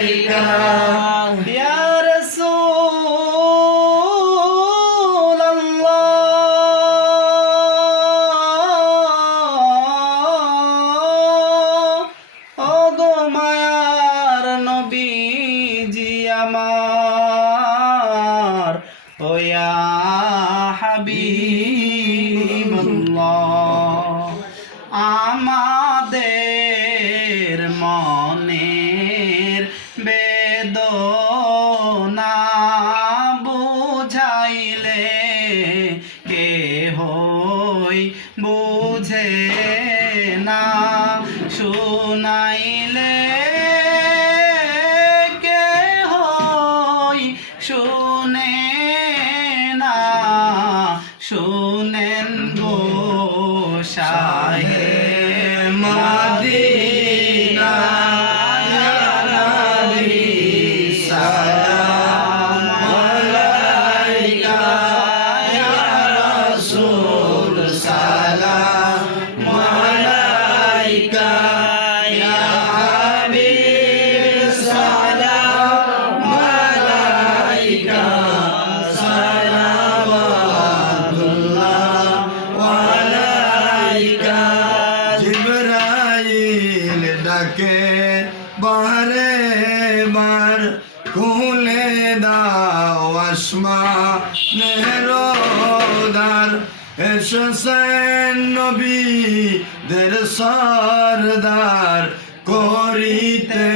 يا رسول الله ওগো মায়ার নবীজি আমার ও ইয়া হাবিবাল্লাহ আমাদের মনের বেদনা বুঝাইলে কে হই বুঝে না শুনাইলে কে হই শুনে না শুনেন গো শাহে মদিনা বারে বার খুলে দাও আসমানের এসেছেন নবীদের সরদার করিতে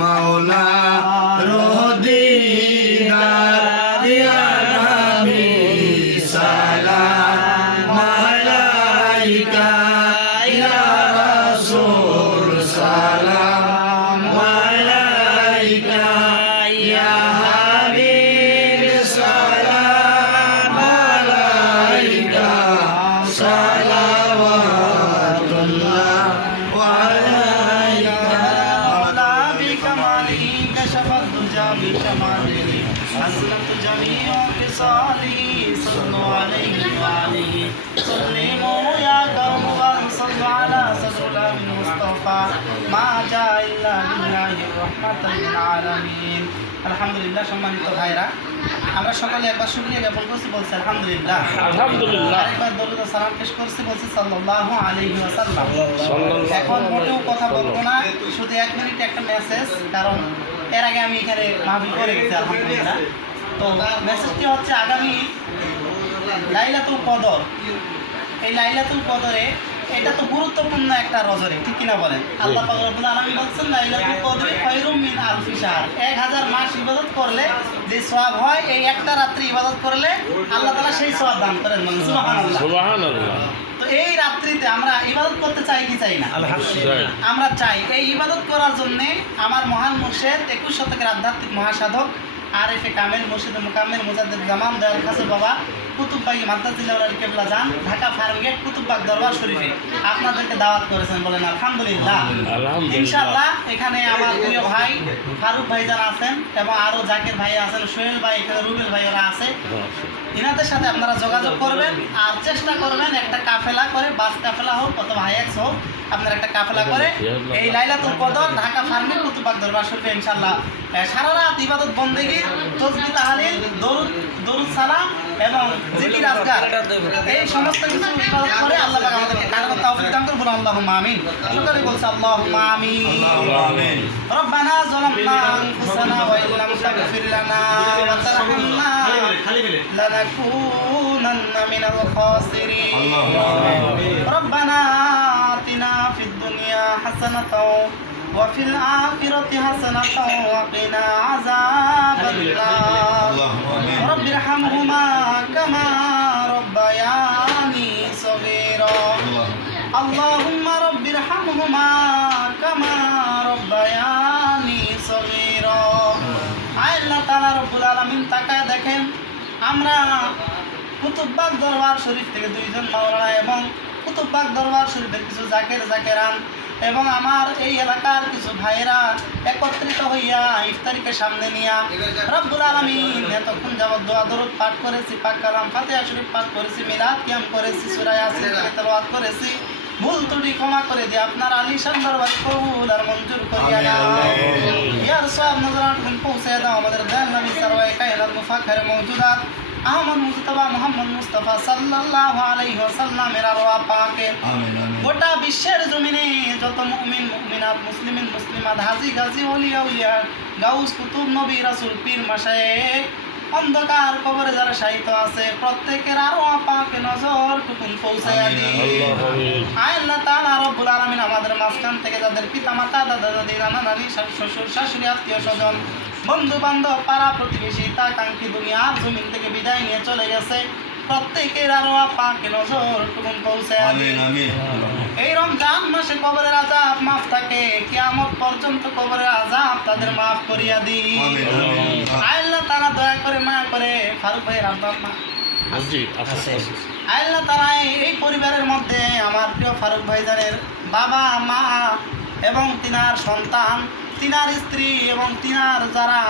মাওলা রদিদার ইয়া নবী সালাম আলাইকা ইয়া রাসূল সালাম আলাইকা ইয়া হাবিব সালাম আলাইকা সালাওয়াতুল্লাহ আলাইকা مولا بكماله كشف الدجى بشماله حسنت جميع خصاله صلوا عليه وآله سلموا يا قوم وصلوا على صدر المصطفى ما جاء إلا لله رحمة للعالمين আলহামদুলিল্লাহ। সম্মানিত ভাইরা, আমরা সকলে একবার শুকরিয়া জ্ঞাপন করছি, বলছি আলহামদুলিল্লাহ। আলহামদুলিল্লাহ। আরেকবার দরুদ ও সালাম পেশ করছি, বলছি সাল্লাল্লাহু আলাইহি ওয়াসাল্লাম। এখন মোটেও কথা বলবো না, শুধু 1 মিনিট একটা মেসেজ, কারণ এর আগে আমি এখানে মাহফিল করে গেছি আলহামদুলিল্লাহ। তো মেসেজটি হচ্ছে আগামী লাইলাতুল কদর, এই লাইলাতুল কদরে এটা তো গুরুত্বপূর্ণ একটা রজনী, ঠিক কিনা বলেন? আল্লাহ পাক রব্বুল আলামিন বলছেন লাইলাতুল কদরে খায়রুম মিন আলফি শাহর, 1000 মাস ইবাদত করলে যে সওয়াব হয়, এই একটা রাত্রি ইবাদত করলে আল্লাহ তাআলা সেই সওয়াব দান করেন। সুবহানাল্লাহ সুবহানাল্লাহ। তো এই রাত্রিতে আমরা ইবাদত করতে চাই কি চাই না? আলহামদুলিল্লাহ আমরা চাই। এই ইবাদত করার জন্য আমার মহান মুর্শিদ 21 শতকের আধ্যাত্মিক মহাসাধক আরিফে কামেল মুর্শিদ মুকাম্মেল মুজাদ্দিদ জামান দয়াল খাসে বাবা কুতুববাগি মাদ্রাসাতুল আলী কেবলা জান, ঢাকা ফার্মগেট কুতুববাগ দরবার শরীফে আপনাদেরকে দাওয়াত করেছেন, বলেন আলহামদুলিল্লাহ। ইনশাআল্লাহ এখানে আমার প্রিয় ভাই ফারুক ভাইজান আছেন এবং আরো জাকির ভাই আছেন, সোহেল ভাই, এখানে রুবেল ভাই ওরা আছে। ইনাদের সাথে আপনারা যোগাযোগ করবেন আর চেষ্টা করবেন একটা কাফেলা করে, বাস কাফেলা হোক অথবা হাইএক্স হোক, আপনার একটা কাফেলা করে এই লাইলাতুল কদর ঢাকা ফার্মগেট কুতুববাগ দরবার শরীফে ইনশাআল্লাহ সারা রাত ইবাদত বন্দেগী, তাসবিহ তাহলিল, দরুদ সালাম এবং জিকির আজকার, এই সমস্ত কিছু ইবাদত করে আল্লাহ পাক আমাদেরকে কারামত তৌফিক দান করুন। আল্লাহুম্মা আমিন। সকলে বলছে আল্লাহুম্মা আমিন। রব্বানা যালামনা আনফুসানা ওয়া ইল্লাম তাগফির লানা ওয়া তারহামনা লানাকুনান্না মিনাল খাসিরিন। রব্বানা আতিনা ফিদ দুনিয়া হাসানাতাও وفي الآخرة حسنة وقنا عذاب النار رب ارحمهما كما ربياني صغيرا اللهم رب ارحمهما كما ربياني صغيرا আল্লাহ তাআলা রব্বুল আলামিন তাকায় দেখেন, আমরা কুতুববাগ দরবার শরীফ থেকে 2 জন মাওলানা এবং কুতুববাগ দরবার শরীফের কিছু জাকেরান এবং আমার এই এলাকার কিছু ভাইরা একত্রিত হইয়া ইফতারিকে সামনে নিয়া রব্বুল আলামিন এতক্ষণ যাবত দোয়া দরুদ পাঠ করেছি, পাক কালাম ফাতিহা শরীফ পাঠ করেছি, মিলাদ কিয়াম করেছি, সূরা ইয়াসিন তেলাওয়াত করেছি। ভুল ত্রুটি ক্ষমা করে দিয়ে আপনার আলিশান দরবার কবুল আর মঞ্জুর করিয়া নাও ইয়ার সওয়াব নজরাত গুণ পৌঁছে দাও আমাদের দয়াল নবী সারওয়ায়ে কায়নাত মুফাখখারে মওজুদাত আহমদ মুজতবা মুহাম্মদ মুস্তাফা সাল্লাল্লাহু আলাইহি ওয়াসাল্লামের আরওয়াহ পাকে আমিন আমিন গোটা বিশ্বের জমিনে যত মুমিন মুমিনাত মুসলিমিন মুসলিমাত হাজী গাজী ওলিয়া উলিয়া গাউস কুতুব নবী রাসূল পীর মাশায়েখ অন্ধকার কবরে যারা শায়িত আছে প্রত্যেকের আরওয়াহ পাকে নজর টুকুন পৌঁছায়া দিন আল্লাহ তাআলা রব্বুল আলামিন আমাদের মাঝখান থেকে যাদের পিতামাতা দাদা দাদি নানা নানি শ্বশুর শাশুড়ি আত্মীয় স্বজন বন্ধু বান্ধব পাড়া প্রতিবেশী তাকাঙ্ক্ষী দুনিয়ার জমিন থেকে বিদায় নিয়ে চলে গেছে প্রত্যেকের আরওয়াহ পাকে নজর টুকুন পৌঁছায়া দিন আমিন আমিন এই রমজান মাসে কবরের আযাব মাফ থাকে কিয়ামত পর্যন্ত কবরের আযাব তাদের মাফ করিয়া দিন আমিন আমিন আল্লাহ তাআলা দয়া করে মায়া করে ফারুক ভাইয়ের আব্বা মা আল্লাহ তাআলা এই পরিবারের মধ্যে আমার প্রিয় ফারুক ভাইজানের বাবা মা এবং তিনার সন্তান তিনার স্ত্রী এবং তিনার যারা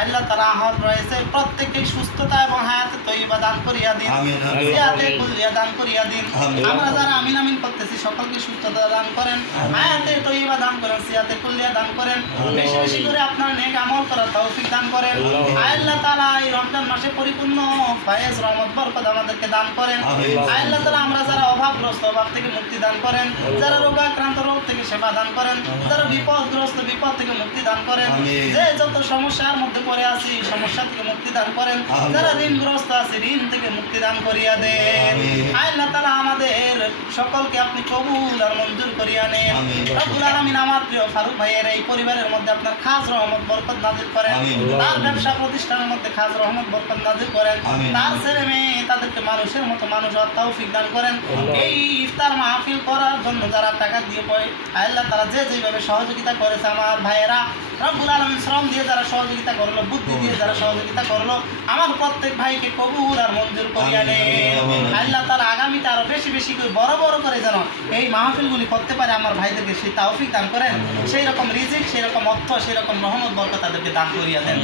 আল্লাহ তাআলা আহত রয়েছে প্রত্যেককে সুস্থতা এবং হায়াতে তৈয়বা দান করিয়া দিন আমিন আমিন সিয়াতে কুলিয়া দান করিয়া দিন আমিন। আমরা যারা আমিন আমিন করতেছি সকলকে সুস্থতা দান করেন হায়াতে তৈয়বা দান করেন সিয়াতে কুলিয়া দান করেন বেশি বেশি করে আপনার নেক আমল করার তৌফিক দান করেন আল্লাহ তাআলা এই রমজান মাসে পরিপূর্ণ ফয়েজ রহমত বরকত আমাদেরকে দান করেন আমিন। আল্লাহ তাআলা আমরা যারা অভাবগ্রস্ত অভাব থেকে মুক্তি দান করেন যারা রোগাক্রান্ত রোগ থেকে সেবা দান করেন যারা বিপদগ্রস্ত বিপদ থেকে মুক্তি দান করেন আমিন। যে যত সমস্যার মধ্যে পড়ে আছি সমস্যা থেকে মুক্তি দান করেন আমিন। যারা ঋণগ্রস্ত আছে ঋণ থেকে মুক্তি দান করিয়া দেন আমিন। আল্লাহ তাআলা আমাদের সকলকে আপনি কবুল আর মঞ্জুর করিয়া নেন আমিন। রব্বুল আলামিন আমার প্রিয় ফারুক ভাইয়ের এই পরিবারের মধ্যে আপনার খাস রহমত বরকত নাজিল করেন আমিন। তার ব্যবসা প্রতিষ্ঠানের মধ্যে খাস রহমত বরকত নাজিল করেন আমিন। তার ছেলে মেয়ে তাদেরকে মানুষের মতো মানুষ হওয়ার তৌফিক দান করেন এই ইফতার মাহফিল করার জন্য যারা টাকা দিয়ে পড়ে আল্লাহ তারা যে যেভাবে সহযোগিতা করেছে আমার ভাইয়েরা রব্বুল আলামিন শ্রম দিয়ে যারা সহযোগিতা করলো বুদ্ধি দিয়ে যারা সহযোগিতা করলো আমার প্রত্যেক ভাইকে কবুল আর মঞ্জুর করিয়া নেন আমিন। আল্লাহ তাআলা আগামীতে আরো বেশি বেশি করে বড় বড় করে যেন এই মাহফিলগুলি করতে পারে আমার ভাইদেরকে সেই তৌফিক দান করেন সেই রকম রিজিক সেই রকম অর্থ সেই রকম রহমত বরকত তাদেরকে দান করিয়া দেন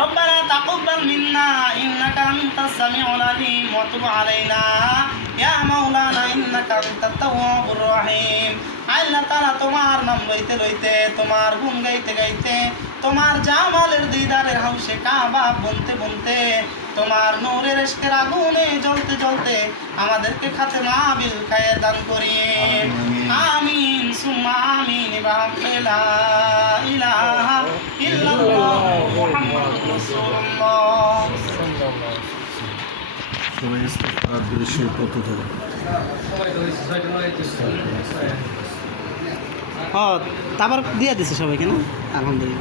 রব্বানা তাকাব্বাল মিন্না ইন্নাকা আনতাস সামিউল আলিম ওয়া তুব আলাইনা ইয়া মাওলানা ইন্নাকা আনতাত তাওয়াবুর রহিম আল্লাহ তাআলা তোমার নাম লইতে লইতে তোমার গুণ গাইতে গাইতে তোমার জামালের দিদারের হাউসে কাবা বলতে বলতে তোমার নূরের ইশকের আগুনে জ্বলতে জ্বলতে আমাদেরকে খাতেমা বিল খায়ের দান করিন আমিন সুম্মা আমিন বাহাক্কিলা ইলাহা ইল্লাল্লাহ মুহাম্মাদুর রাসূলুল্লাহ সবাই ইস্তেগফার দৃশ্যের পথ ধরে হ্যাঁ তারপর দিয়ে দিছে সবাইকে না আলহামদুলিল্লাহ